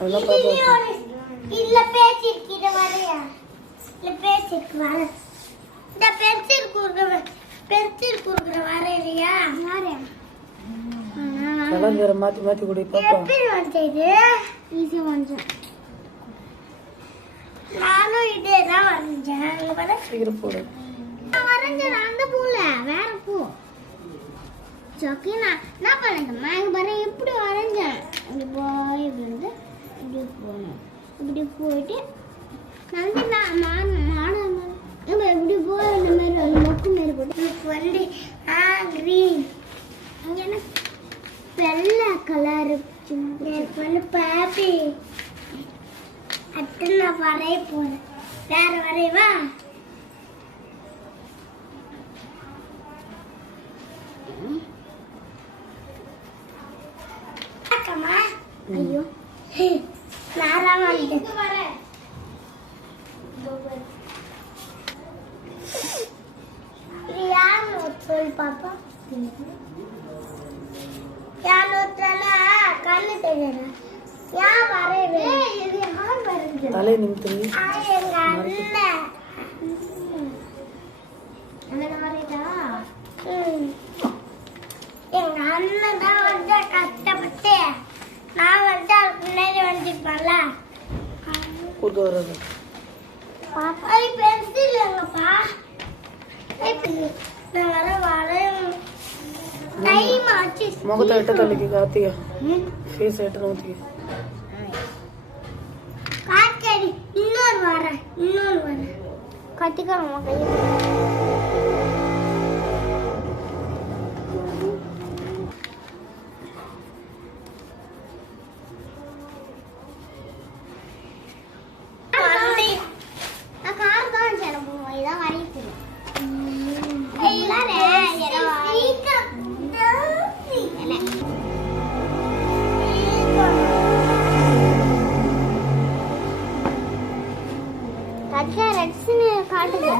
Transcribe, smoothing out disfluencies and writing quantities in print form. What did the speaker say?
அதெல்லாம் பாப்பா இல்ல பேசிக்கிற வரையா இல்ல பேசிக்கு வர இந்த பென்சில் குடுக்குற வரையா வரையா கலர் வேற மாத்தி மாத்தி குடி பாப்பா. எப்படி வந்தது ஈஸியா வந்தேன். நானும் இதே தான் வரைஞ்சேன். இங்க பாரு சீக்கிரம் போடு. நான் வரைஞ்சேன் அந்த பூல வேற பூ. சோக்கினா நான் பண்ணேன். இங்க பாரு எப்படி வரைஞ்சேன். இப்படி போய் இப்படி வந்து இப்படி போணும். இப்படி போயிட்டு நான் மாடு இப்படி போய் இந்த மாதிரி மொக்கு மாதிரி போட்டு இப்போ வந்து கிரீன் இங்கே என்ன வெள்ளை கலர் எனக்கு வந்து பாப்பி அத்தை நான் வரைய போறேன். வேற வரையவா ஐயோ நாராம சொல் பாப்பா. யார் நோத்தனா கண்ணு தெரியல யார் வரவே இது யார் வரது தலை நிமித்து எங்க அண்ணன் அண்ணன் வரதா எங்க அண்ணன் தான் வந்து கஷ்டப்பட்டு நான் வந்து அதுக்கு முன்னாடி வந்துருப்பேன்ல கூட்டு வர்றது. பாப்பா பென்சில் எங்கப்பா நான் வர டைம் ஆச்சு. முகத்தை எட்ட தள்ளிக்கு கார்த்திகா ஃபேஸ் எட்ட நோத்தி கார்த்திகை இன்னொரு வரேன் கார்த்திகா அம்மா கை காட்டுங்க